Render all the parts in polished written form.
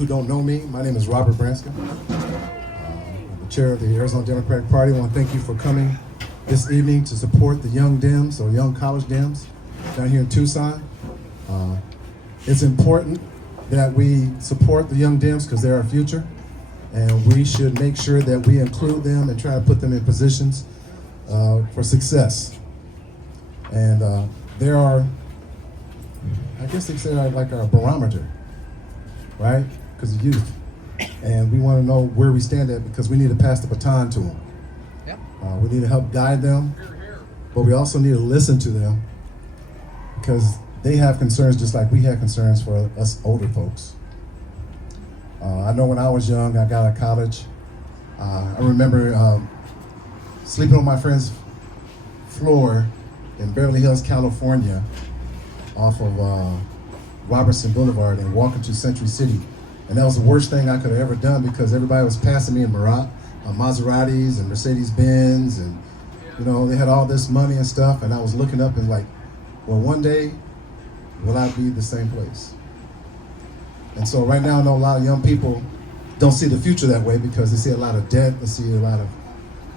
who don't know me, my name is Robert Branscombe. I'm the chair of the Arizona Democratic Party. I want to thank you for coming this evening to support the Young Dems, or Young College Dems, down here in Tucson. It's important that we support the Young Dems because they're our future, and we should make sure that we include them and try to put them in positions for success. And there are, I guess they say, like our barometer, right? Because of youth. And we want to know where we stand at because we need to pass the baton to them. Yep. We need to help guide them, but we also need to listen to them because they have concerns just like we had concerns for us older folks. I know when I was young, I got out of college. I remember sleeping on my friend's floor in Beverly Hills, California, off of Robertson Boulevard, and walking to Century City. And that was the worst thing I could have ever done because everybody was passing me in Maseratis and Mercedes-Benz, and you know, they had all this money and stuff, and I was looking up and like, well, one day, will I be the same place? And so right now I know a lot of young people don't see the future that way because they see a lot of debt, they see a lot of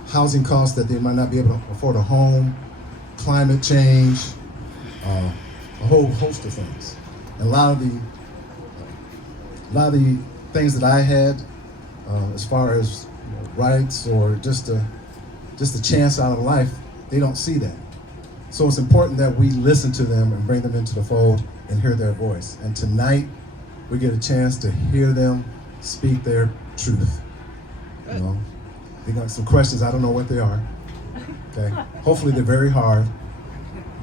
housing costs that they might not be able to afford a home, climate change, a whole host of things. And a lot of the things that I had, as far as rights or just a chance out of life, they don't see that. So it's important that we listen to them and bring them into the fold and hear their voice. And tonight, we get a chance to hear them speak their truth. You know, they got some questions, I don't know what they are. Okay, hopefully they're very hard,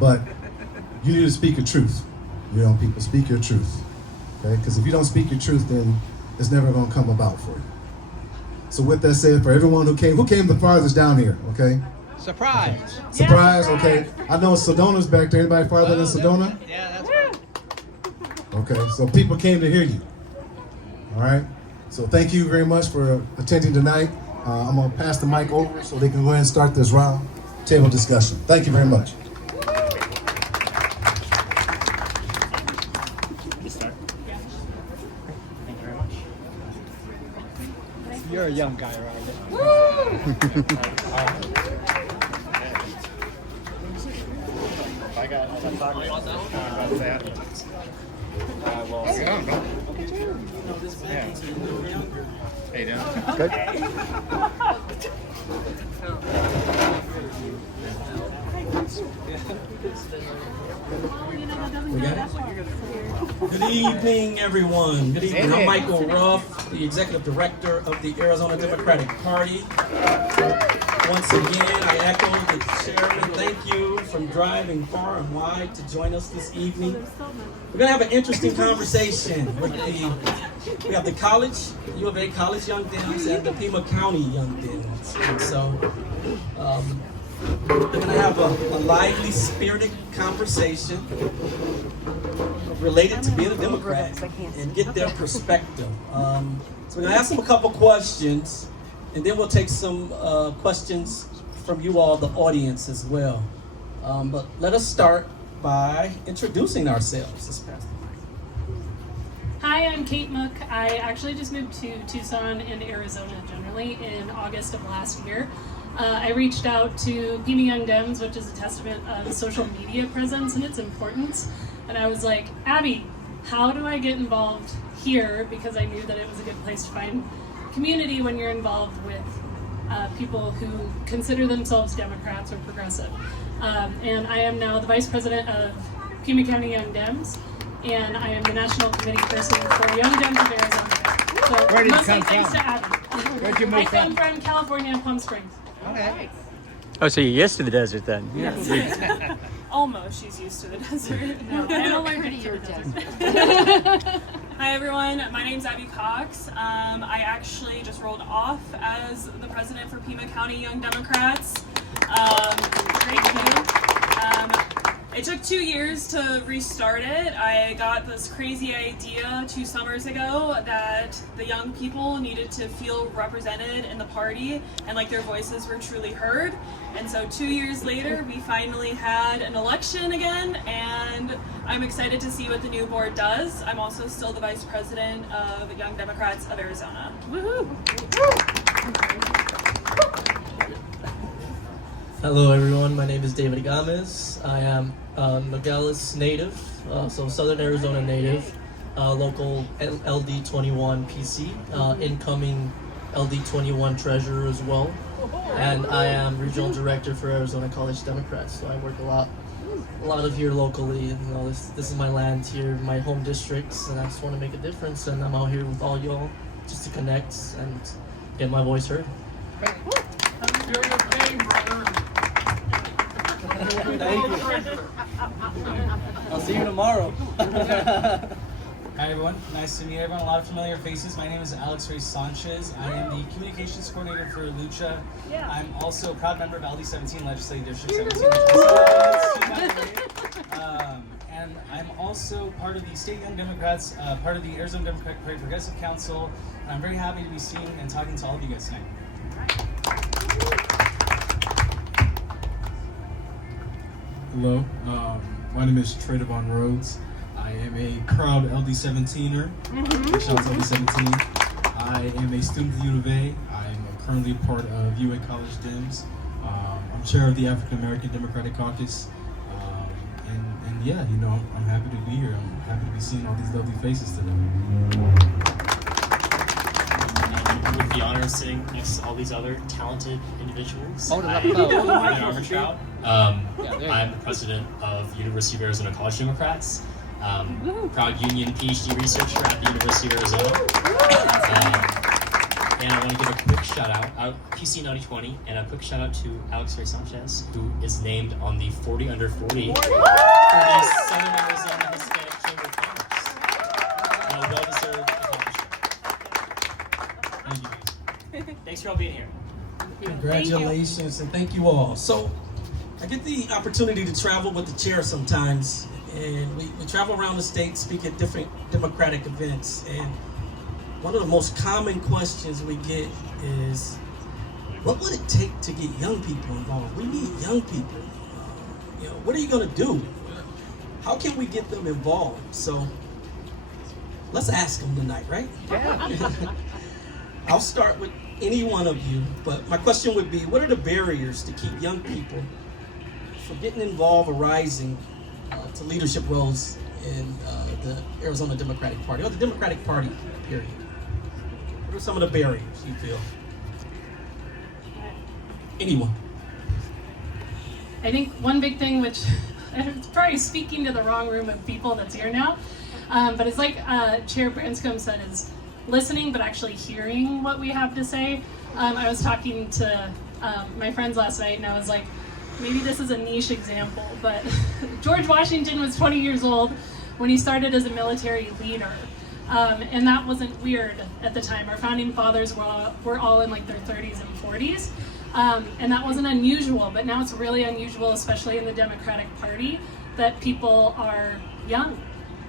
but you need to speak your truth. You know, people, speak your truth. Okay, because if you don't speak your truth, then it's never going to come about for you. So with that said, for everyone who came the farthest down here, okay? Surprise. Okay. Surprise, okay. I know Sedona's back there. Anybody farther than Sedona? Yeah, that's right. Okay, so people came to hear you. All right? So thank you very much for attending tonight. I'm going to pass the mic over so they can go ahead and start this round table discussion. Thank you very much. You're a young guy, right? I got all that talk about that. Well, sit down, bro. Yeah. Hey, down. Okay. Good evening, everyone. Good evening. I'm Michael Ruff, the Executive Director of the Arizona Democratic Party. Once again, I echo the chairman. Thank you for driving far and wide to join us this evening. We're going to have an interesting conversation with we have the college, U of A College Young Dems, and the Pima County Young Dems. And so we're going to have a lively, spirited conversation related to being a Democrat and get their perspective. So we're going to ask them a couple questions, and then we'll take some questions from you all, the audience, as well. But let us start by introducing ourselves. This past Hi, I'm Kate Mook. I actually just moved to Tucson and Arizona generally in August of last year. I reached out to Pima Young Dems, which is a testament of social media presence and its importance. And I was like, Abby, how do I get involved here? Because I knew that it was a good place to find community when you're involved with people who consider themselves Democrats or progressive. And I am now the Vice President of Pima County Young Dems, and I am the National Committee person for Young Dems of Arizona. So Where did you mostly come thanks from? to Abby. Where'd you move I come from? from California, Palm Springs. Okay. Oh, so you're used to the desert then? Yes. Almost, she's used to the desert. No, I'm allergic to the desert. Hi everyone, my name's Abby Cox. I actually just rolled off as the president for Pima County Young Democrats. Great to It took 2 years to restart it. I got this crazy idea 2 summers ago that the young people needed to feel represented in the party and like their voices were truly heard. And so 2 years later, we finally had an election again, and I'm excited to see what the new board does. I'm also still the vice president of Young Democrats of Arizona. Woohoo! Hello everyone, my name is David Gomez. I am a Nogales native, so Southern Arizona native, local LD21 PC, incoming LD21 treasurer as well. And I am regional director for Arizona College Democrats, so I work a lot of here locally. You know, this is my land here, my home districts, and I just want to make a difference, and I'm out here with all y'all just to connect and get my voice heard. I'll see you tomorrow. Hi everyone, nice to meet everyone. A lot of familiar faces. My name is Alex Ray Sanchez. I am the communications coordinator for Lucha. I'm also a proud member of LD17 Legislative District 17. And I'm also part of the State Young Democrats, part of the Arizona Democratic Party Progressive Council. And I'm very happy to be seeing and talking to all of you guys tonight. Hello, my name is Tradevon Rhodes. I am a proud LD17er. Shout out to LD17. I am a student at the U of A. I'm currently part of UA College Dems. I'm chair of the African American Democratic Caucus. And yeah, you know, I'm happy to be here. I'm happy to be seeing all these lovely faces today. With the honor of sitting next to all these other talented individuals. Hold it up. I'm Armor Trout. I'm the president of University of Arizona College Democrats. Proud union PhD researcher at the University of Arizona. And I want to give a quick shout out, PC 9020, and a quick shout out to Alex Ray Sanchez, who is named on the 40 under 40 for the Southern Arizona Hispanic Chamber of Commerce. A well-deserved accomplishment. Thank you. Thanks for all being here. Congratulations and thank you all. So I get the opportunity to travel with the chair sometimes, and we travel around the state, speak at different Democratic events, and one of the most common questions we get is, what would it take to get young people involved? We need young people. What are you going to do? How can we get them involved? So let's ask them tonight, right? Yeah. I'll start with any one of you, but my question would be, what are the barriers to keep young people from getting involved or rising to leadership roles in the Arizona Democratic Party, or the Democratic Party, period? What are some of the barriers you feel? Anyone? I think one big thing, which it's probably speaking to the wrong room of people that's here now, but it's like Chair Branscombe said, is listening but actually hearing what we have to say. I was talking to my friends last night, and I was like, maybe this is a niche example, but George Washington was 20 years old when he started as a military leader. And that wasn't weird at the time. Our founding fathers were all in like their 30s and 40s. And that wasn't unusual, but now it's really unusual, especially in the Democratic Party, that people are young,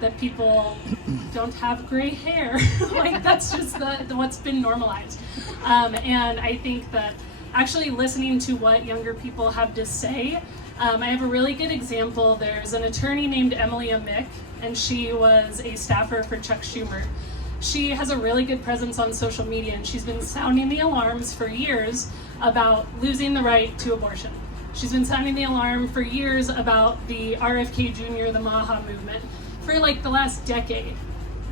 that people don't have gray hair. Like that's just what's been normalized. And I think that actually listening to what younger people have to say, I have a really good example. There's an attorney named Emily Amick, and she was a staffer for Chuck Schumer. She has a really good presence on social media, and she's been sounding the alarms for years about losing the right to abortion. She's been sounding the alarm for years about the RFK Jr., the MAHA movement, for like the last decade.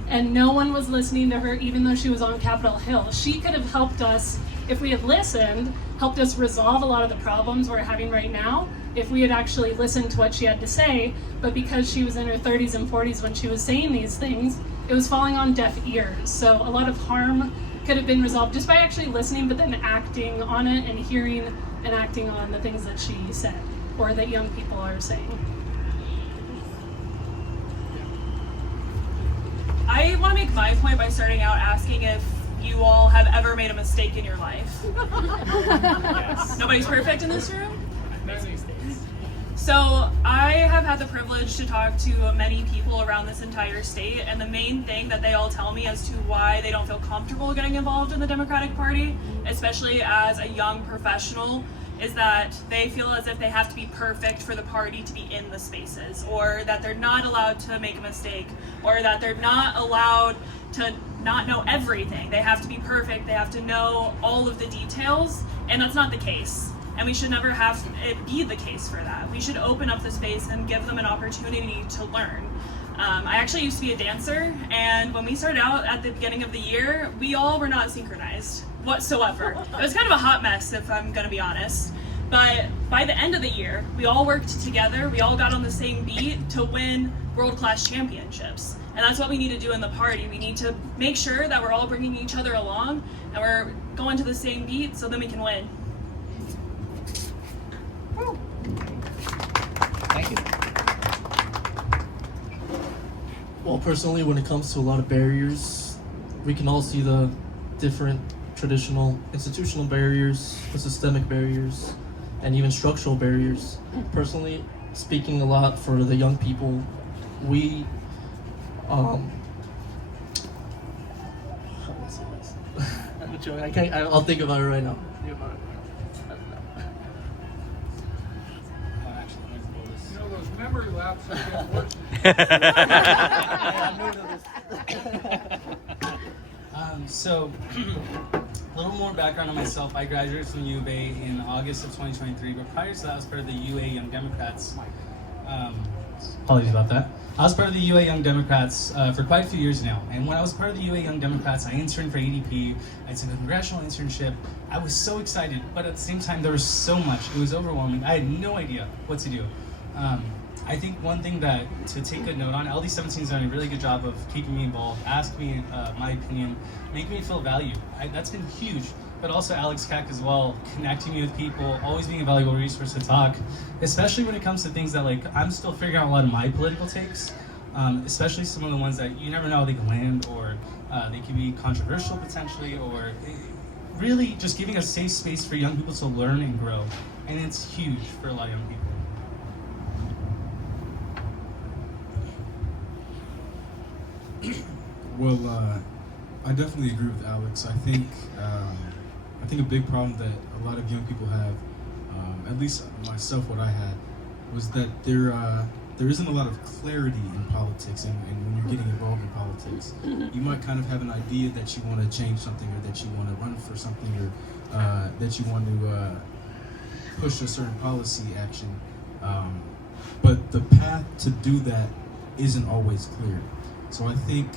And no one was listening to her, even though she was on Capitol Hill. She could have helped us, if we had listened, helped us resolve a lot of the problems we're having right now, if we had actually listened to what she had to say. But because she was in her 30s and 40s when she was saying these things, it was falling on deaf ears. So a lot of harm could have been resolved just by actually listening, but then acting on it and hearing and acting on the things that she said, or that young people are saying. I want to make my point by starting out asking if you all have ever made a mistake in your life. Yes. Nobody's perfect in this room? I've made some mistakes. So I have had the privilege to talk to many people around this entire state, and the main thing that they all tell me as to why they don't feel comfortable getting involved in the Democratic Party, especially as a young professional, is that they feel as if they have to be perfect for the party to be in the spaces, or that they're not allowed to make a mistake, or that they're not allowed to not know everything. They have to be perfect, they have to know all of the details, and that's not the case. And we should never have it be the case for that. We should open up the space and give them an opportunity to learn. I actually used to be a dancer, and when we started out at the beginning of the year, we all were not synchronized whatsoever. It was kind of a hot mess, if I'm gonna be honest. But by the end of the year, we all worked together, we all got on the same beat to win world-class championships. And that's what we need to do in the party. We need to make sure that we're all bringing each other along, and we're going to the same beat so then we can win. Thank you. Well, personally, when it comes to a lot of barriers, we can all see the different traditional institutional barriers, the systemic barriers, and even structural barriers. Personally, speaking a lot for the young people, we how do I say this? I'm joking. I can't. I'll think about it right now. Think about it. You know, those memory lapses get worse. So, a little more background on myself. I graduated from U of A in August of 2023, but prior to that, I was part of the UA Young Democrats. Apologies about that. I was part of the UA Young Democrats for quite a few years now. And when I was part of the UA Young Democrats, I interned for ADP. I did a congressional internship. I was so excited, but at the same time, there was so much. It was overwhelming. I had no idea what to do. I think one thing that to take good note on, LD17's done a really good job of keeping me involved, asking me my opinion, making me feel valued. That's been huge. But also Alex Cack as well, connecting me with people, always being a valuable resource to talk, especially when it comes to things that like I'm still figuring out a lot of my political takes, especially some of the ones that you never know how they can land, or they can be controversial potentially, or really just giving a safe space for young people to learn and grow. And it's huge for a lot of young people. Well, I definitely agree with Alex. I think a big problem that a lot of young people have, at least myself, what I had, was that there isn't a lot of clarity in politics, and when you're getting involved in politics, you might kind of have an idea that you want to change something, or that you want to run for something, or that you want to push a certain policy action, but the path to do that isn't always clear. So I think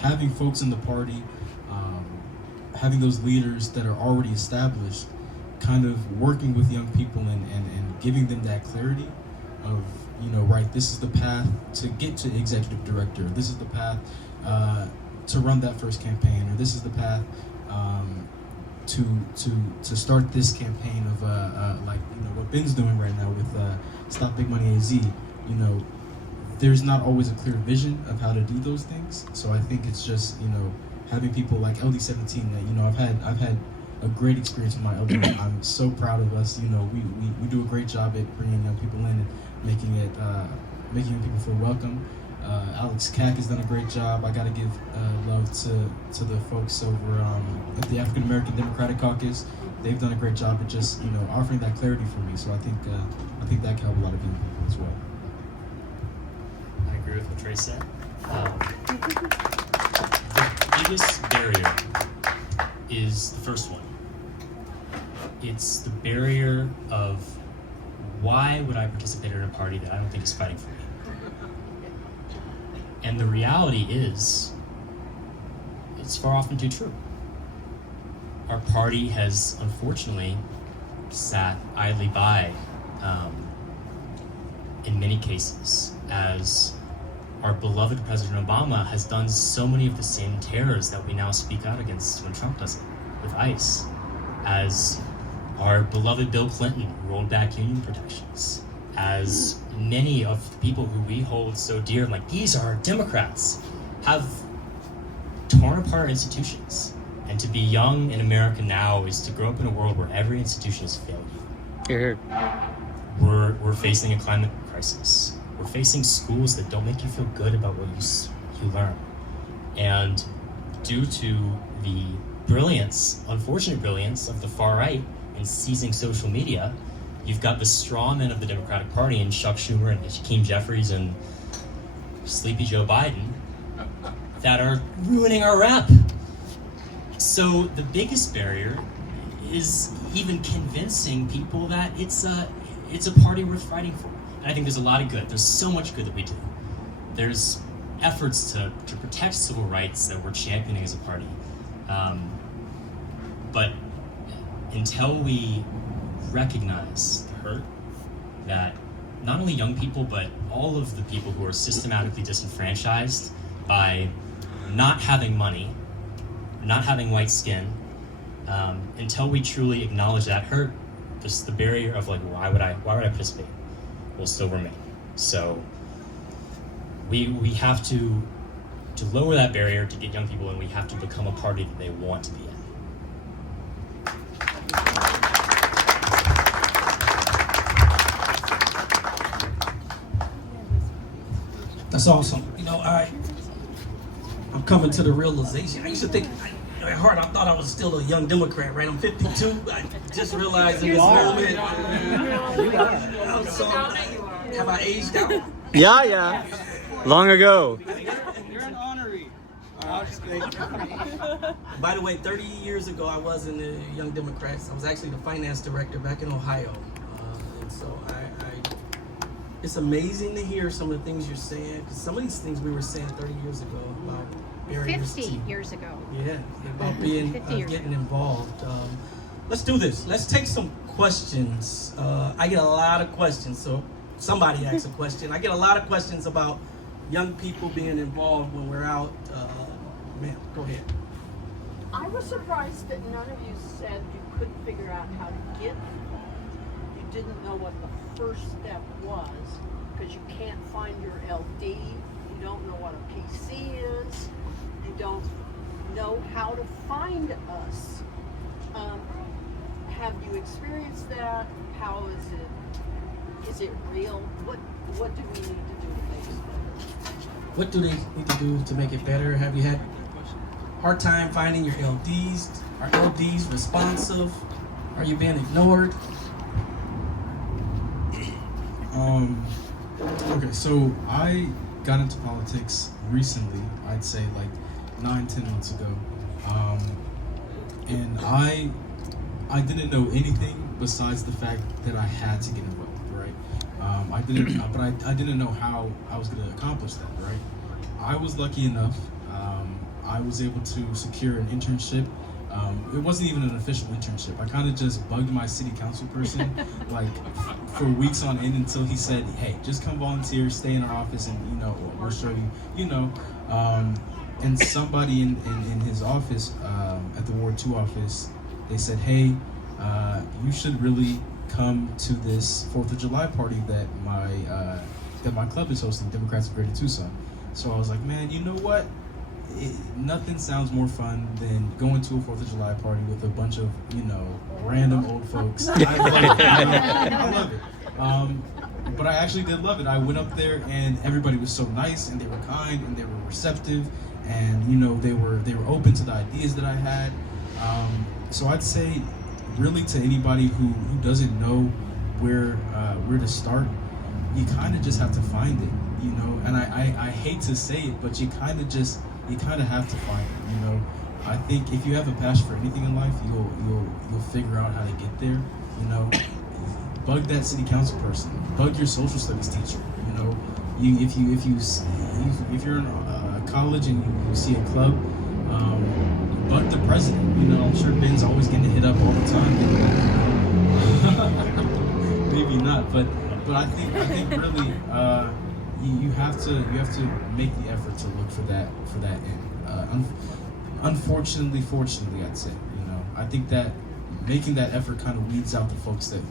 having folks in the party, having those leaders that are already established, kind of working with young people and giving them that clarity of, you know, right, this is the path to get to executive director, this is the path to run that first campaign, or this is the path to start this campaign of like, you know, what Ben's doing right now with Stop Big Money AZ. You know, there's not always a clear vision of how to do those things. So I think it's just, you know, having people like LD17 that, you know, I've had a great experience with my LD. I'm so proud of us. You know, we do a great job at bringing young people in and making young people feel welcome. Alex Cack has done a great job. I got to give love to the folks over at the African American Democratic Caucus. They've done a great job at just, you know, offering that clarity for me. So I think that can help a lot of young people as well. I agree with what Trey said. The biggest barrier is the first one. It's the barrier of, why would I participate in a party that I don't think is fighting for me? And the reality is, it's far often too true. Our party has unfortunately sat idly by in many cases, as our beloved President Obama has done so many of the same terrors that we now speak out against when Trump does it with ICE, as our beloved Bill Clinton rolled back union protections, as many of the people who we hold so dear, like these are Democrats, have torn apart our institutions. And to be young in America now is to grow up in a world where every institution has failed you. Here. We're facing a climate crisis. We're facing schools that don't make you feel good about what you learn. And due to the unfortunate brilliance of the far right in seizing social media, you've got the straw men of the Democratic Party and Chuck Schumer and Hakeem Jeffries and Sleepy Joe Biden that are ruining our rep. So the biggest barrier is even convincing people that it's a party worth fighting for. And I think there's a lot of good. There's so much good that we do. There's efforts to protect civil rights that we're championing as a party. But until we recognize the hurt that not only young people, but all of the people who are systematically disenfranchised by not having money, not having white skin, until we truly acknowledge that hurt, just the barrier of like, why would I participate, will still remain. So we have to lower that barrier to get young people, and we have to become a party that they want to be in. That's awesome. You know, I'm coming to the realization. I used to think, at heart, I thought I was still a young Democrat, right? I'm 52. I just realized in this moment. So, have I aged out? Yeah. Long ago. You're an honorary. By the way, 30 years ago, I was in the Young Democrats. I was actually the finance director back in Ohio. And so it's amazing to hear some of the things you're saying, because some of these things we were saying 30 years ago about barriers 50 years ago. Yeah, about being getting involved. Let's do this. Let's take some questions. I get a lot of questions, so somebody asks a question. I get a lot of questions about young people being involved when we're out. Ma'am, go ahead. I was surprised that none of you said you couldn't figure out how to get involved. You didn't know what the first step was because you can't find your LD. You don't know what a PC is. You don't know how to find us. Have you experienced that? How is it? Is it real? What do we need to do to make it better? What do they need to do to make it better? Have you had hard time finding your LDs? Are LDs responsive? Are you being ignored? Okay, so I got into politics recently, I'd say like 9-10 months ago. And I didn't know anything besides the fact that I had to get involved, right? I didn't know how I was going to accomplish that, right? I was lucky enough. I was able to secure an internship. It wasn't even an official internship. I kind of just bugged my city council person like for weeks on end until he said, "Hey, just come volunteer, stay in our office, and we'll show you." And somebody in his office at the Ward 2 office, they said, "Hey, you should really come to this 4th of July party that my club is hosting, Democrats of Greater Tucson." So I was like, man, you know what? Nothing sounds more fun than going to a 4th of July party with a bunch of, random old folks. I love it. But I actually did love it. I went up there and everybody was so nice and they were kind and they were receptive and, they were open to the ideas that I had. So I'd say really to anybody who doesn't know where to start, you kind of just have to find it, and I hate to say it, but you kind of have to find it, I think if you have a passion for anything in life, you'll figure out how to get there, Bug that city council person, bug your social studies teacher, if you're in college and you see a club, bug the president, I'm sure Ben's always getting hit up all the time. Maybe not, but I think really you have to make the effort to look for that end. Unfortunately, fortunately, I'd say, I think that making that effort kind of weeds out the folks that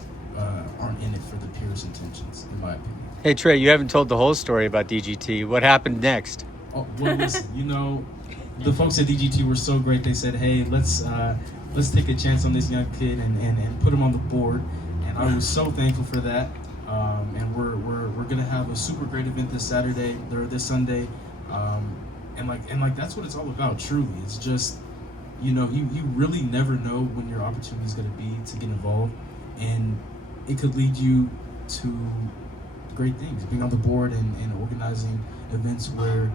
aren't in it for the purest intentions, in my opinion. Hey Trey, you haven't told the whole story about DGT. What happened next? Oh, well, listen, the folks at DGT were so great. They said, "Hey, let's take a chance on this young kid and put him on the board." And I was so thankful for that. and we're gonna have a super great event this Saturday or this Sunday, and that's what it's all about. Truly, it's just, you really never know when your opportunity is gonna be to get involved, and it could lead you to great things. Being on the board and organizing events where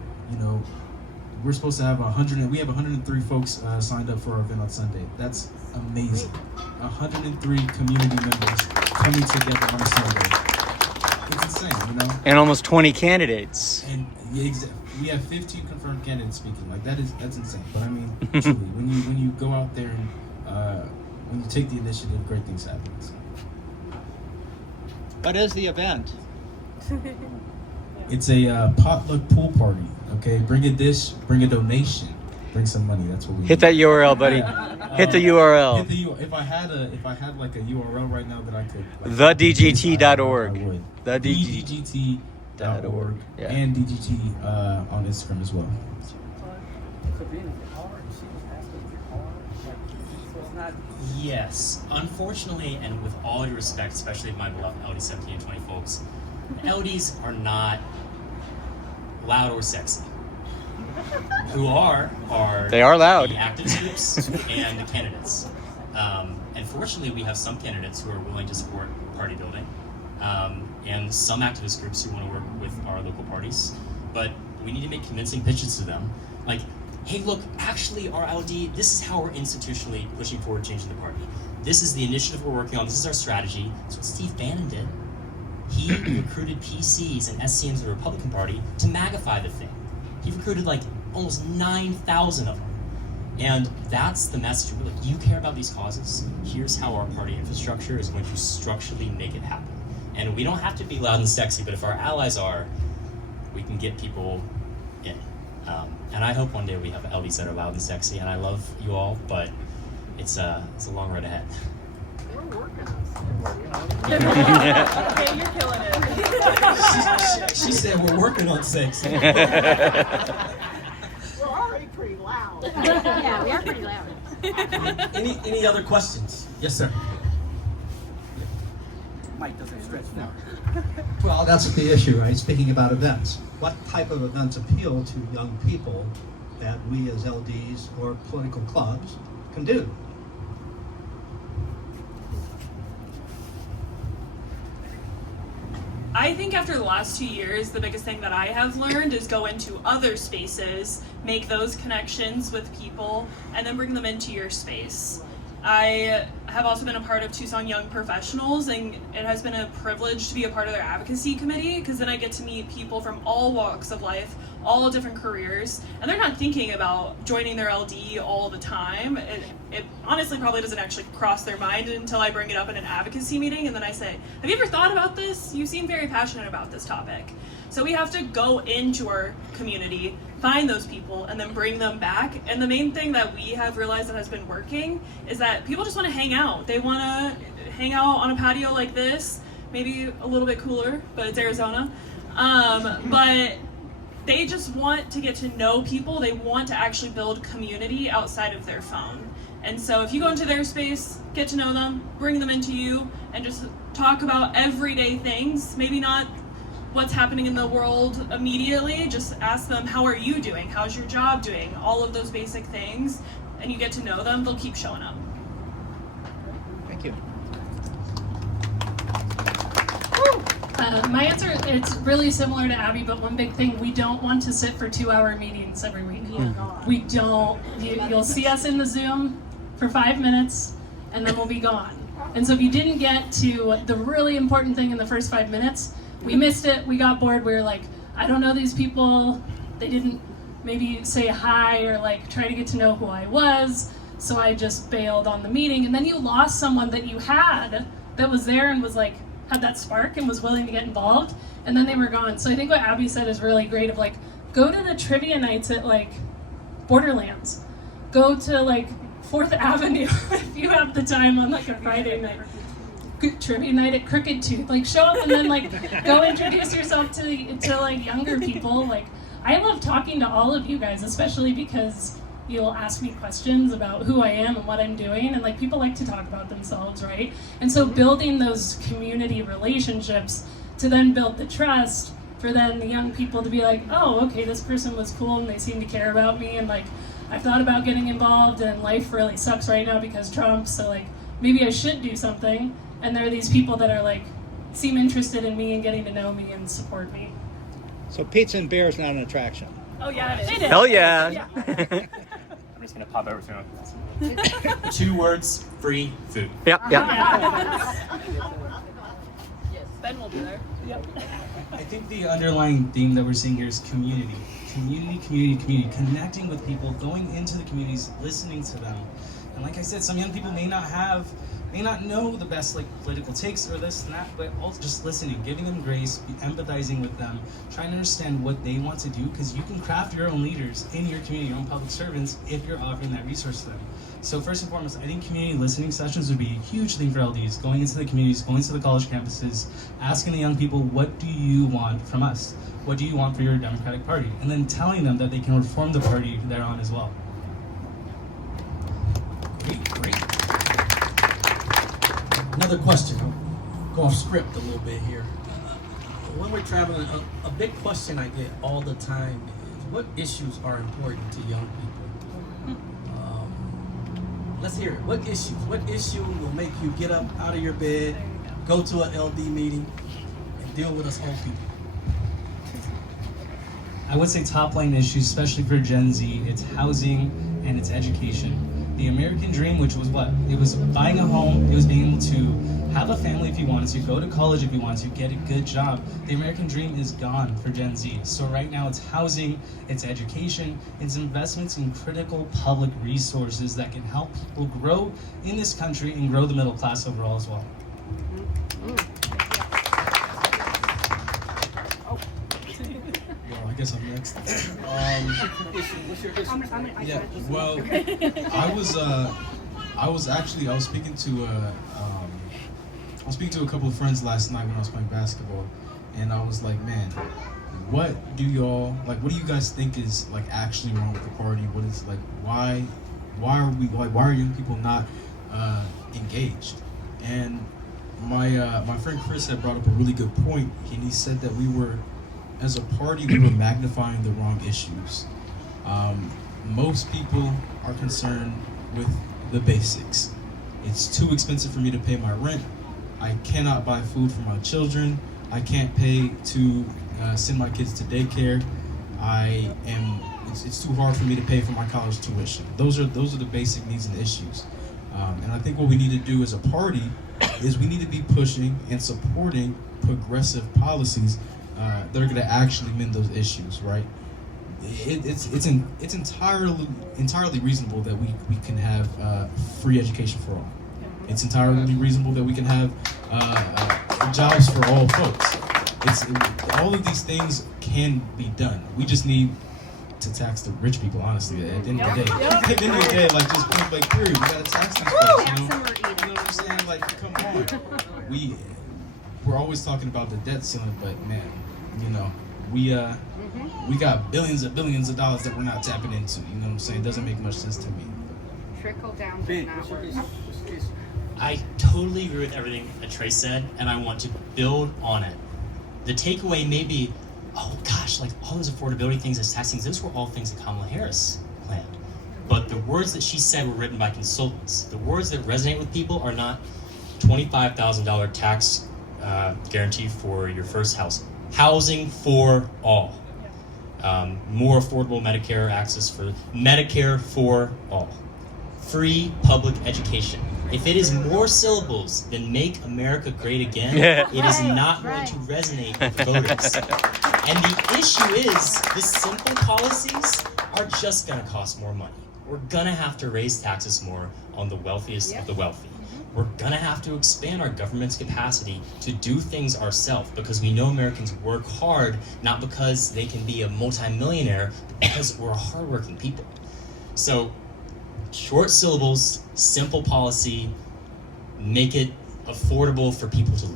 we're supposed to have 100, we have 103 folks signed up for our event on Sunday. That's amazing. 103 community members coming together on Sunday. It's insane, And almost 20 candidates. And we have 15 confirmed candidates speaking. That's insane. But I mean, truly, when you go out there and when you take the initiative, great things happen. So. What is the event? It's a potluck pool party. Okay, bring a dish, bring a donation, bring some money. That's what we Hit that URL, buddy. Hit the URL. If I had like a URL right now that I could. TheDGT.org. I would. TheDGT.org. Yeah. And DGT on Instagram as well. Yes, unfortunately, and with all due respect, especially my beloved LD 17 and 20 folks, LDs are not loud or sexy. Who are They are loud. the activist groups and the candidates. And fortunately, we have some candidates who are willing to support party building, and some activist groups who want to work with our local parties. But we need to make convincing pitches to them, like, hey, look, actually, our LD, this is how we're institutionally pushing forward changing the party. This is the initiative we're working on. This is our strategy. That's what Steve Bannon did. He recruited PCs and SCMs of the Republican Party to magify the thing. He recruited like almost 9,000 of them. And that's the message. We're like, you care about these causes? Here's how our party infrastructure is going to structurally make it happen. And we don't have to be loud and sexy, but if our allies are, we can get people in. And I hope one day we have LDs that are loud and sexy, and I love you all, but it's a long road ahead. We're working on it. Okay, you're killing it. She said we're working on sex. We're already pretty loud. Yeah, we are pretty loud. Any other questions? Yes, sir. Mike doesn't stretch now. Well, that's the issue, right? Speaking about events. What type of events appeal to young people that we as LDs or political clubs can do? I think after the last 2 years, the biggest thing that I have learned is go into other spaces, make those connections with people, and then bring them into your space. I have also been a part of Tucson Young Professionals, and it has been a privilege to be a part of their advocacy committee, because then I get to meet people from all walks of life, all different careers, and they're not thinking about joining their LD all the time. It honestly probably doesn't actually cross their mind until I bring it up in an advocacy meeting, and then I say, have you ever thought about this? You seem very passionate about this topic. So we have to go into our community, find those people, and then bring them back. And the main thing that we have realized that has been working is that people just want to hang out. They want to hang out on a patio like this, maybe a little bit cooler, but it's Arizona. But they just want to get to know people. They want to actually build community outside of their phone. And so if you go into their space, get to know them, bring them into you, and just talk about everyday things, maybe not what's happening in the world immediately, just ask them, how are you doing? How's your job doing? All of those basic things, and you get to know them, they'll keep showing up. Thank you. My answer, it's really similar to Abby, but one big thing, we don't want to sit for 2-hour meetings every week. We don't. You'll see us in the Zoom for 5 minutes, and then we'll be gone. And so if you didn't get to the really important thing in the first 5 minutes, we missed it, we got bored, we were like, I don't know these people, they didn't maybe say hi or like try to get to know who I was, so I just bailed on the meeting. And then you lost someone that you had that was there and was like, had that spark and was willing to get involved, and then they were gone. So I think what Abby said is really great, of like, go to the trivia nights at like Borderlands, go to like 4th Avenue if you have the time on like a Friday night. Trivia night at Crooked Tooth, like show up and then like go introduce yourself to like younger people. Like I love talking to all of you guys, especially because you'll ask me questions about who I am and what I'm doing, and like people like to talk about themselves, right? And so building those community relationships to then build the trust for then the young people to be like, oh, okay, this person was cool and they seem to care about me, and like I've thought about getting involved and life really sucks right now because Trump, so like maybe I should do something. And there are these people that are like seem interested in me and getting to know me and support me. So pizza and beer is not an attraction. Oh yeah, it is. Hell yeah. I'm just gonna pop over to him. 2 words: free food. Yep, yep. Ben will be there. Yep. I think the underlying theme that we're seeing here is community. Community, connecting with people, going into the communities, listening to them. And like I said, some young people may not know the best like political takes or this and that, but also just listening, giving them grace, empathizing with them, trying to understand what they want to do, because you can craft your own leaders in your community, your own public servants, if you're offering that resource to them. So first and foremost, I think community listening sessions would be a huge thing for LDs, going into the communities, going to the college campuses, asking the young people, what do you want from us? What do you want for your Democratic Party? And then telling them that they can reform the party they're on as well. Great. Another question. I'll go off script a little bit here. When we're traveling, a big question I get all the time is what issues are important to young people? Let's hear it. What issue will make you get up out of your bed, go to an LD meeting, and deal with us old people? I would say top line issues, especially for Gen Z, it's housing and it's education. The American dream, which was what? It was buying a home, it was being able to have a family if you wanted to, go to college if you wanted to, get a good job. The American dream is gone for Gen Z. So right now it's housing, it's education, it's investments in critical public resources that can help people grow in this country and grow the middle class overall as well. I guess I'm next. What's your issue? Yeah. Well, I was speaking to a couple of friends last night when I was playing basketball, and I was like, man, what do you guys think is like actually wrong with the party? What is like why are young people not engaged? And my friend Chris had brought up a really good point, and he said that as a party, we were magnifying the wrong issues. Most people are concerned with the basics. It's too expensive for me to pay my rent. I cannot buy food for my children. I can't pay to send my kids to daycare. It's too hard for me to pay for my college tuition. Those are the basic needs and issues. And I think what we need to do as a party is we need to be pushing and supporting progressive policies that are going to actually mend those issues, right? It's entirely reasonable that we can have free education for all. It's entirely reasonable that we can have jobs for all folks. All of these things can be done. We just need to tax the rich people, honestly, at the end of the day. At the end of the day, like, just point blank period, we gotta tax these folks, you know what I'm saying? Like, come on. We're always talking about the debt ceiling, but man, you know, we got billions of dollars that we're not tapping into, you know what I'm saying? It doesn't make much sense to me. Trickle down does not work. I totally agree with everything that Trey said, and I want to build on it. The takeaway may be, oh gosh, like all those affordability things, those tax things, those were all things that Kamala Harris planned. But the words that she said were written by consultants. The words that resonate with people are not $25,000 tax guarantee for your first house. Housing for all. More affordable Medicare access for Medicare for all. Free public education. If it is more syllables than Make America Great Again, it is not going to resonate with voters. And the issue is, the simple policies are just going to cost more money. We're going to have to raise taxes more on the wealthiest of the wealthy. We're going to have to expand our government's capacity to do things ourselves, because we know Americans work hard, not because they can be a multimillionaire, but because we're hardworking people. So, short syllables, simple policy, make it affordable for people to live.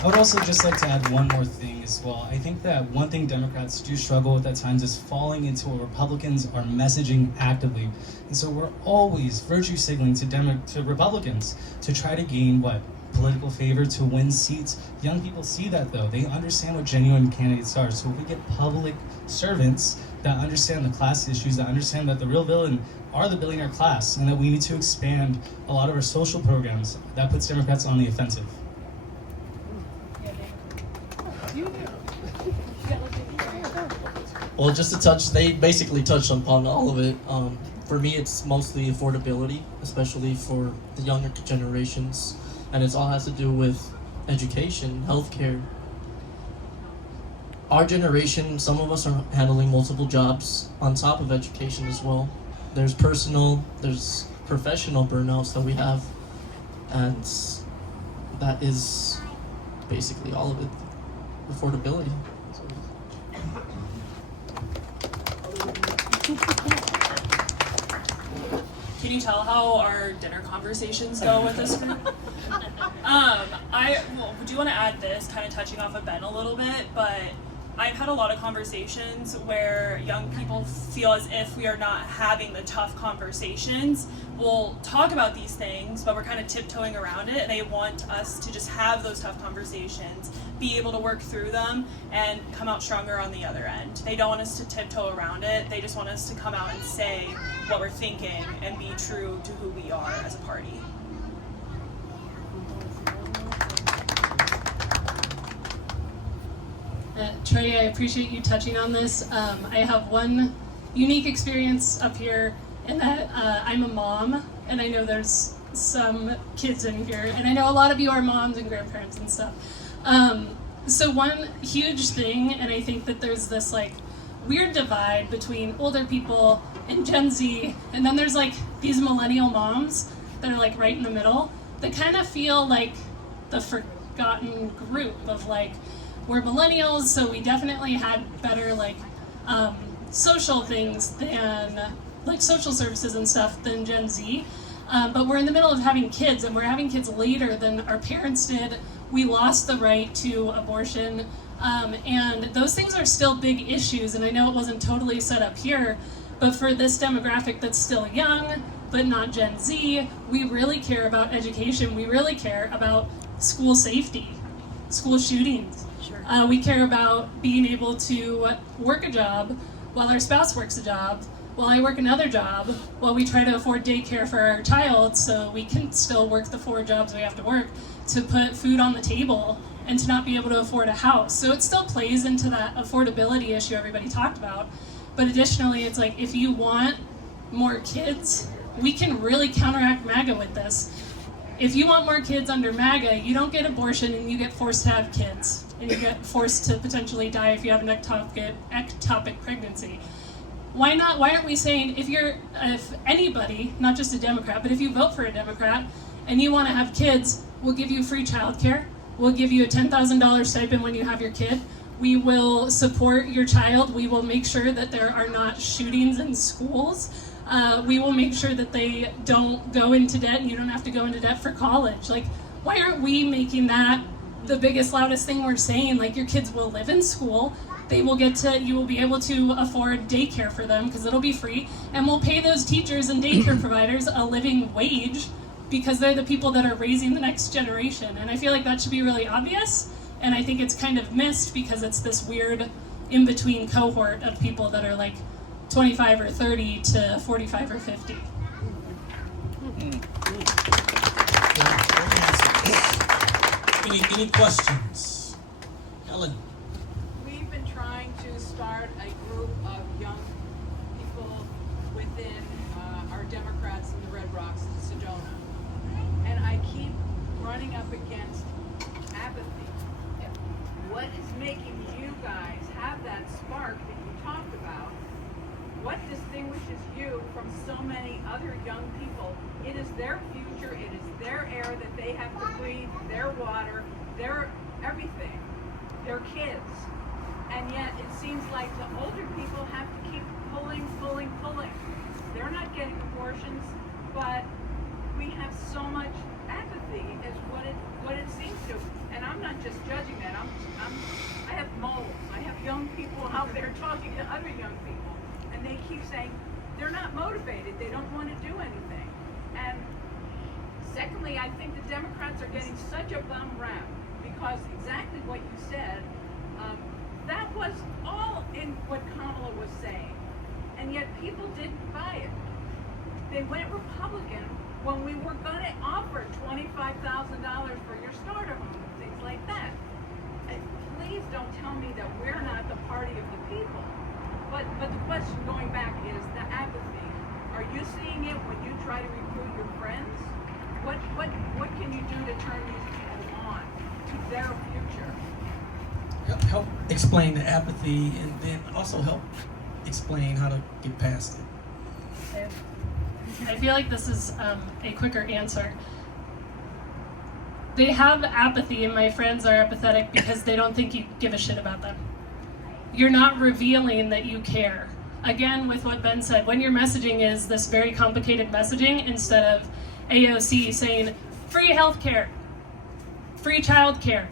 I would also just like to add one more thing as well. I think that one thing Democrats do struggle with at times is falling into what Republicans are messaging actively. And so we're always virtue signaling to Republicans to try to gain what? Political favor, to win seats. Young people see that though. They understand what genuine candidates are. So if we get public servants that understand the class issues, that understand that the real villain are the billionaire class, and that we need to expand a lot of our social programs, that puts Democrats on the offensive. Well, just to touch, they basically touched upon all of it. For me, it's mostly affordability, especially for the younger generations, and it all has to do with education, healthcare. Our generation, some of us are handling multiple jobs on top of education as well. There's personal, there's professional burnouts that we have, and that is basically all of it. Affordability. Can you tell how our dinner conversations go with this group? I do want to add this, kind of touching off of Ben a little bit, but I've had a lot of conversations where young people feel as if we are not having the tough conversations. We'll talk about these things, but we're kind of tiptoeing around it, and they want us to just have those tough conversations, be able to work through them, and come out stronger on the other end. They don't want us to tiptoe around it. They just want us to come out and say what we're thinking and be true to who we are as a party. Trey, I appreciate you touching on this. I have one unique experience up here in that I'm a mom, and I know there's some kids in here, and I know a lot of you are moms and grandparents and stuff. So one huge thing, and I think that there's this like weird divide between older people and Gen Z, and then there's like these millennial moms that are like right in the middle that kind of feel like the forgotten group of like, we're millennials, so we definitely had better like social things than like social services and stuff than Gen Z. But we're in the middle of having kids, and we're having kids later than our parents did. We lost the right to abortion, and those things are still big issues. And I know it wasn't totally set up here, but for this demographic that's still young, but not Gen Z, we really care about education. We really care about school safety, school shootings. Sure. We care about being able to work a job while our spouse works a job, while I work another job, while we try to afford daycare for our child so we can still work the 4 jobs we have to work to put food on the table and to not be able to afford a house. So it still plays into that affordability issue everybody talked about. But additionally, it's like, if you want more kids, we can really counteract MAGA with this. If you want more kids under MAGA, you don't get abortion and you get forced to have kids. And you get forced to potentially die if you have an ectopic pregnancy. Why not? Why aren't we saying, if anybody, not just a Democrat, but if you vote for a Democrat and you want to have kids, we'll give you free childcare. We'll give you a $10,000 stipend when you have your kid. We will support your child. We will make sure that there are not shootings in schools. We will make sure that they don't go into debt and you don't have to go into debt for college. Like, why aren't we making that the biggest, loudest thing we're saying? Like, your kids will live in school. You will be able to afford daycare for them because it'll be free. And we'll pay those teachers and daycare providers a living wage because they're the people that are raising the next generation. And I feel like that should be really obvious. And I think it's kind of missed because it's this weird in-between cohort of people that are like 25 or 30 to 45 or 50. Any questions? Helen. We've been trying to start a group of young people within our Democrats in the Red Rocks in Sedona. And I keep running up against apathy. What is making you guys have that spark that you talked about? What distinguishes you from so many other young people? It is their future, it is their air that they have to breathe, their water, their everything, their kids. And yet it seems like the older people have to keep pulling. They're not getting abortions, but we have so much apathy is what it seems to. And I'm I'm not just judging that. I have moles. I have young people out there talking to other young people, and they keep saying they're not motivated. They don't want to do anything. And secondly, I think the Democrats are getting such a bum rap because exactly what you said, that was all in what Kamala was saying, and yet people didn't buy it. They went Republican when we were going to offer $25,000 for your starter home and things like that. And please don't tell me that we're not the party of the people. But the question going back is the apathy. Are you seeing it when you try to recruit your friends? What can you do to turn these people on to their future? Help explain the apathy, and then also help explain how to get past it. I feel like this is a quicker answer. They have apathy, and my friends are apathetic because they don't think you give a shit about them. You're not revealing that you care. Again, with what Ben said, when your messaging is this very complicated messaging instead of AOC saying free healthcare, free childcare,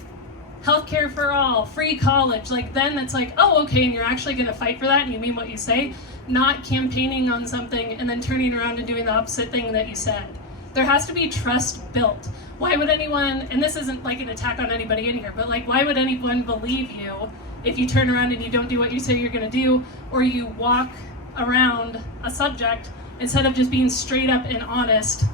healthcare for all, free college, like then it's like, oh, okay, and you're actually going to fight for that and you mean what you say, not campaigning on something and then turning around and doing the opposite thing that you said. There has to be trust built. Why would anyone, and this isn't like an attack on anybody in here, but like why would anyone believe you if you turn around and you don't do what you say you're going to do, or you walk around a subject instead of just being straight up and honest,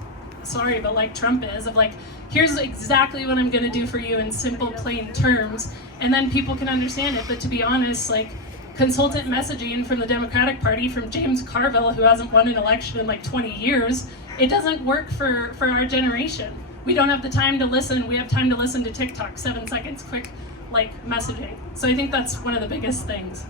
sorry, but like Trump is, of like, here's exactly what I'm going to do for you in simple, plain terms, and then people can understand it. But to be honest, like, consultant messaging from the Democratic Party, from James Carville, who hasn't won an election in like 20 years, it doesn't work for our generation. We don't have the time to listen. We have time to listen to TikTok, 7 seconds, quick, like, messaging. So I think that's one of the biggest things.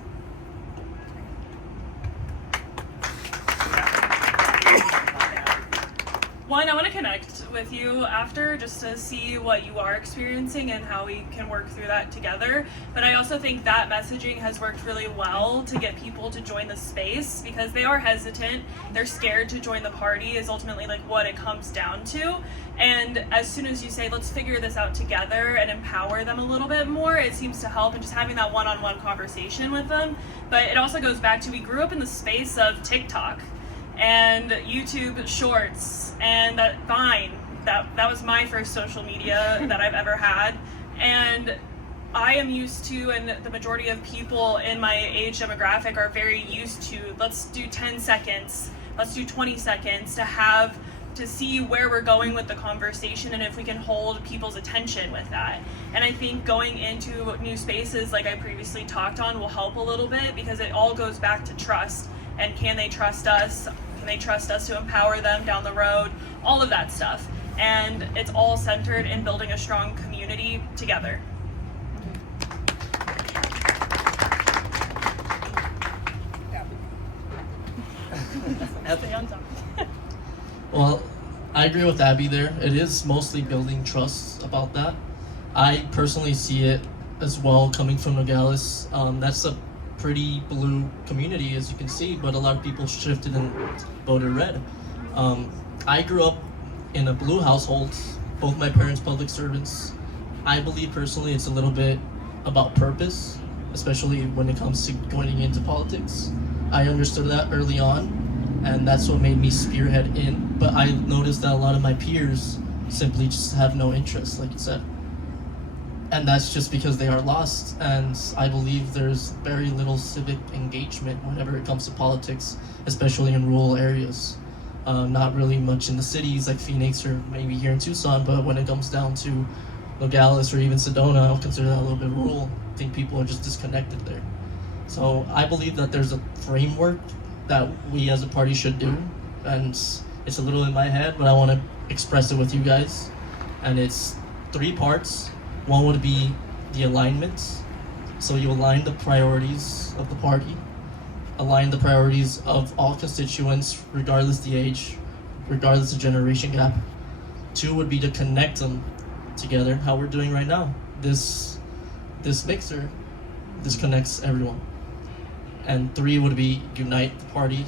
One, I want to connect with you after just to see what you are experiencing and how we can work through that together. But I also think that messaging has worked really well to get people to join the space because they are hesitant. They're scared to join the party is ultimately like what it comes down to. And as soon as you say, let's figure this out together and empower them a little bit more, it seems to help, and just having that one-on-one conversation with them. But it also goes back to, we grew up in the space of TikTok and YouTube Shorts and that Vine. That was my first social media that I've ever had. And I am used to, and the majority of people in my age demographic are very used to, let's do 10 seconds, let's do 20 seconds to see where we're going with the conversation and if we can hold people's attention with that. And I think going into new spaces like I previously talked on will help a little bit because it all goes back to trust. And can they trust us? Can they trust us to empower them down the road? All of that stuff. And it's all centered in building a strong community together. Stay on top. Well, I agree with Abby there. It is mostly building trust about that. I personally see it as well coming from Nogales. That's a pretty blue community, as you can see, but a lot of people shifted and voted red. I grew up in a blue household, both my parents public servants. I believe personally it's a little bit about purpose, especially when it comes to going into politics. I understood that early on, and that's what made me spearhead in, but I noticed that a lot of my peers simply just have no interest, like you said. And that's just because they are lost, and I believe there's very little civic engagement whenever it comes to politics, especially in rural areas. Not really much in the cities like Phoenix or maybe here in Tucson, but when it comes down to Nogales or even Sedona, I'll consider that a little bit rural. I think people are just disconnected there. So I believe that there's a framework that we as a party should do, and it's a little in my head, but I want to express it with you guys. And it's 3 parts. One would be the alignment. So you align the priorities of the party, align the priorities of all constituents, regardless the age, regardless the generation gap. 2 would be to connect them together, how we're doing right now. This mixer, this connects everyone. And 3 would be unite the party,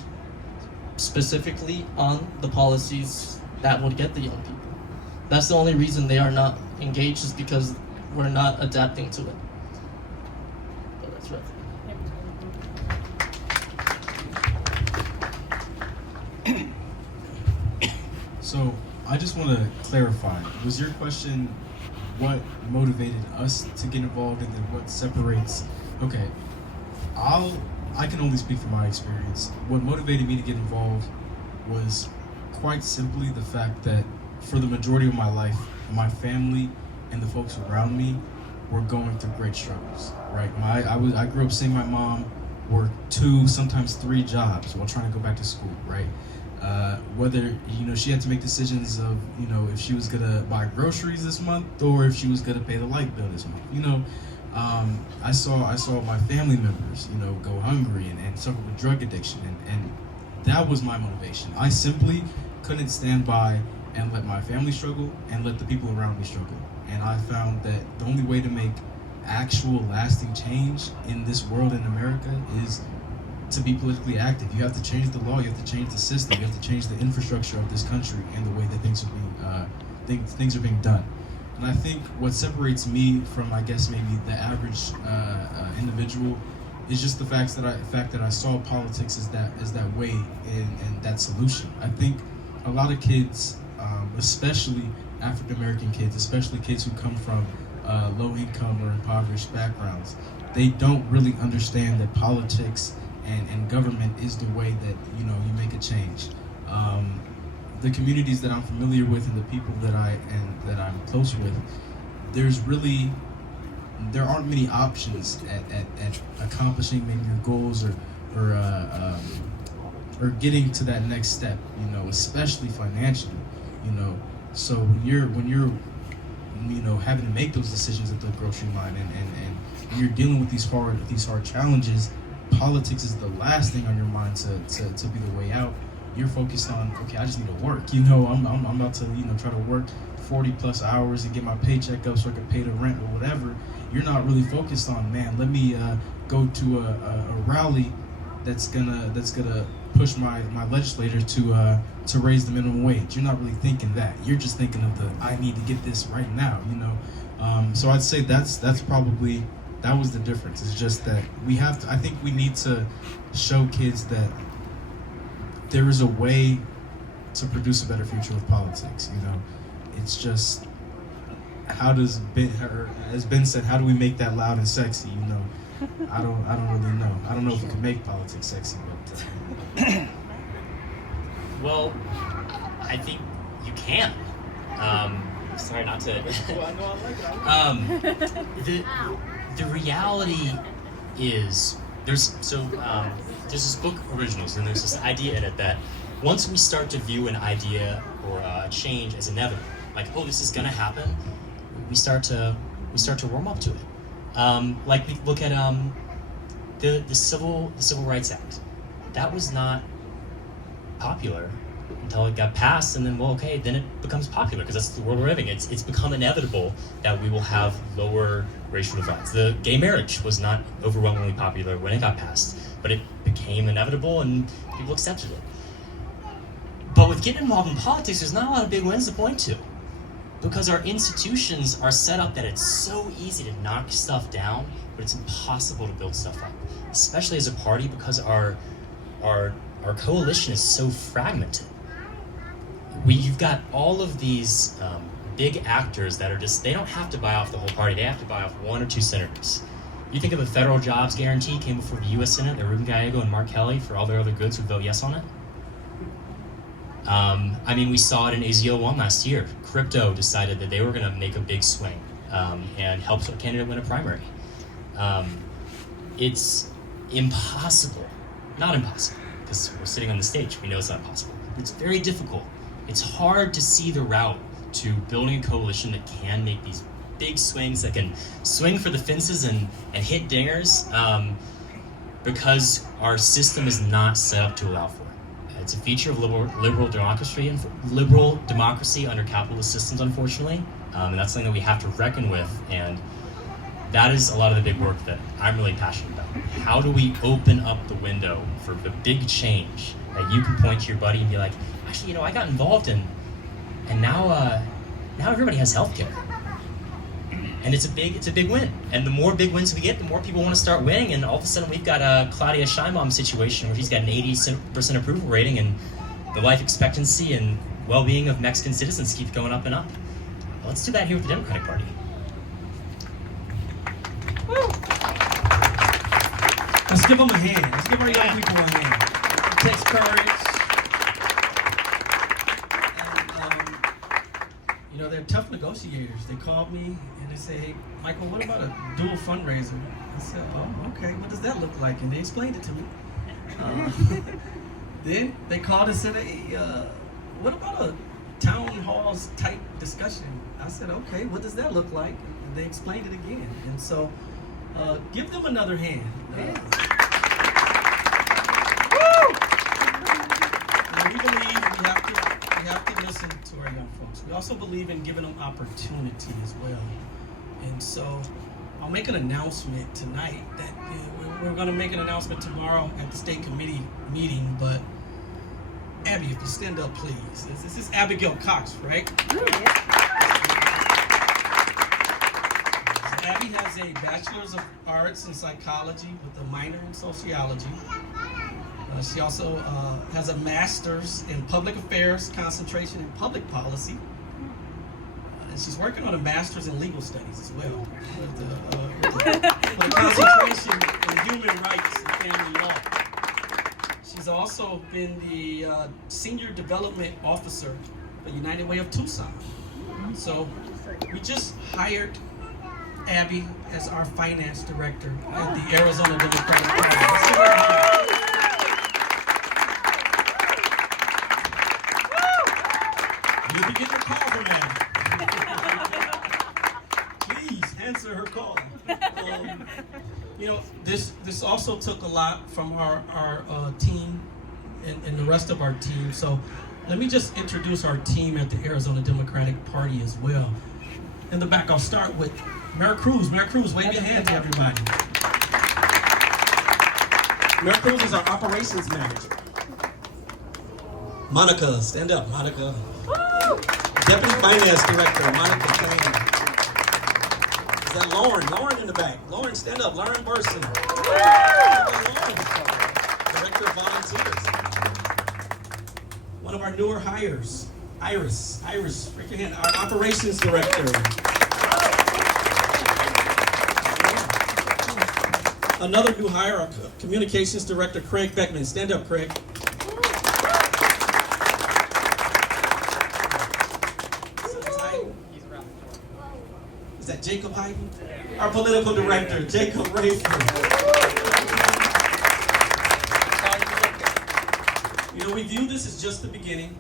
specifically on the policies that would get the young people. That's the only reason they are not engaged, is because we're not adapting to it. So that's right. So I just want to clarify. Was your question what motivated us to get involved, and then what separates? Okay, I can only speak from my experience. What motivated me to get involved was quite simply the fact that for the majority of my life, my family and the folks around me were going through great struggles. Right? I grew up seeing my mom work 2, sometimes 3 jobs while trying to go back to school. Right? Whether she had to make decisions of if she was gonna buy groceries this month or if she was gonna pay the light bill this month. I saw my family members go hungry and suffer with drug addiction, and that was my motivation. I simply couldn't stand by and let my family struggle and let the people around me struggle. And I found that the only way to make actual lasting change in this world in America is to be politically active. You have to change the law, you have to change the system, you have to change the infrastructure of this country and the way that things are being done. And I think what separates me from, I guess, maybe the average individual is just the fact that I saw politics as that way and that solution. I think a lot of kids, especially African American kids, especially kids who come from low income or impoverished backgrounds, they don't really understand that politics and government is the way that you make a change. The communities that I'm familiar with and the people that I'm close with, there aren't many options at accomplishing maybe your goals or getting to that next step. Especially financially. So when you're having to make those decisions at the grocery line and you're dealing with these hard challenges, politics is the last thing on your mind to be the way out. You're focused on, okay, I just need to work. I'm about to try to work 40 plus hours and get my paycheck up so I can pay the rent or whatever. You're not really focused on, man, let me go to a rally that's gonna push my legislator to raise the minimum wage. You're not really thinking that. You're just thinking of I need to get this right now. So I'd say that was the difference. It's just that I think we need to show kids that there is a way to produce a better future with politics. It's just as Ben said, how do we make that loud and sexy? I don't really know. I don't know if we can make politics sexy, but Well, I think you can. Sorry not to. The reality is there's this book Originals, and there's this idea in it that once we start to view an idea or a change as inevitable, like, oh, this is gonna happen, we start to warm up to it. Like we look at the Civil Rights Act. That was not popular until it got passed, and then then it becomes popular because that's the world we're living in. It's become inevitable that we will have lower racial divides. The gay marriage was not overwhelmingly popular when it got passed, but it became inevitable and people accepted it. But with getting involved in politics, there's not a lot of big wins to point to, because our institutions are set up that it's so easy to knock stuff down, but it's impossible to build stuff up, especially as a party, because our coalition is so fragmented. You've got all of these big actors that are they don't have to buy off the whole party, they have to buy off 1 or 2 senators. You think of a federal jobs guarantee came before the US Senate, that Ruben Gallego and Mark Kelly, for all their other goods, would vote yes on it. We saw it in AZO1 last year. Crypto decided that they were going to make a big swing and help a candidate win a primary. It's impossible, not impossible, because we're sitting on the stage, we know it's not possible. It's very difficult. It's hard to see the route to building a coalition that can make these big swings, that can swing for the fences and hit dingers, because our system is not set up to allow for it. It's a feature of liberal democracy under capitalist systems, unfortunately, and that's something that we have to reckon with, and that is a lot of the big work that I'm really passionate about. How do we open up the window for the big change that you can point to your buddy and be like, actually, I got involved in, and now everybody has healthcare. And it's a big win. And the more big wins we get, the more people want to start winning. And all of a sudden, we've got a Claudia Scheinbaum situation where she's got an 80% approval rating, and the life expectancy and well-being of Mexican citizens keeps going up and up. Well, let's do that here with the Democratic Party. Let's give them a hand. Let's give our young people a hand. It takes courage. And, they're tough negotiators. They called me and they said, hey, Michael, what about a dual fundraiser? I said, oh, okay, what does that look like? And they explained it to me. Then they called and said, hey, what about a town halls type discussion? I said, okay, what does that look like? And they explained it again. And so give them another hand. And we believe we have to listen to our young folks. We also believe in giving them opportunity as well. And so I'll make an announcement tonight that we're going to make an announcement tomorrow at the state committee meeting. But Abby, if you stand up, please. This is Abigail Cox, right? Abby has a Bachelor's of Arts in Psychology with a minor in Sociology. She also has a Master's in Public Affairs, concentration in Public Policy. And she's working on a Master's in Legal Studies as well, with a concentration in Human Rights and Family Law. She's also been the Senior Development Officer for United Way of Tucson. So we just hired Abby as our finance director at the Arizona Democratic Party. You'll be getting a call from Abby. Please answer her call. This also took a lot from our team and the rest of our team. So let me just introduce our team at the Arizona Democratic Party as well. In the back, I'll start with Mayor Cruz. Mayor Cruz, wave your hand to everybody. Mayor Cruz is our operations manager. Monica, stand up, Monica. Deputy Finance Director, Monica Kane. Is that Lauren? Lauren in the back. Lauren, stand up. Lauren Burson. Lauren. Director of Volunteers. One of our newer hires, Iris, raise your hand. Our Operations Director. Another new hire, our Communications Director, Craig Beckman. Stand up, Craig. Is that Jacob Hayden? Our Political Director, Jacob Rayford. We view this as just the beginning.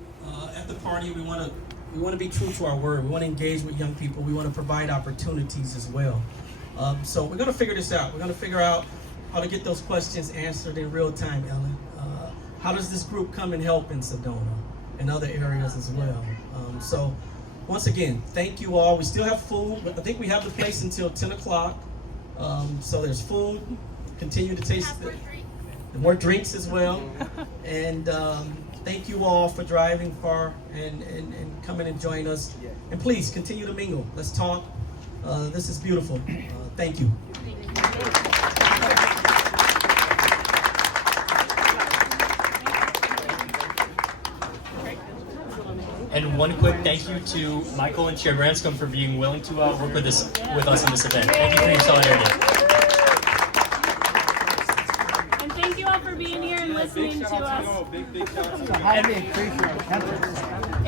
At the party, we want to be true to our word. We want to engage with young people. We want to provide opportunities as well. So we're going to figure this out. We're going to figure out how to get those questions answered in real time, Ellen. How does this group come and help in Sedona and other areas as well? So once again, thank you all. We still have food. I think we have the place until 10 o'clock. So there's food. Continue to taste the more drinks as well. And thank you all for driving far and coming and joining us. And please continue to mingle. Let's talk. This is beautiful. Thank you. And one quick thank you to Michael and Chair Branscombe for being willing to work with us in this event. Thank you for your solidarity. And thank you all for being here and listening to us. Highly appreciate it.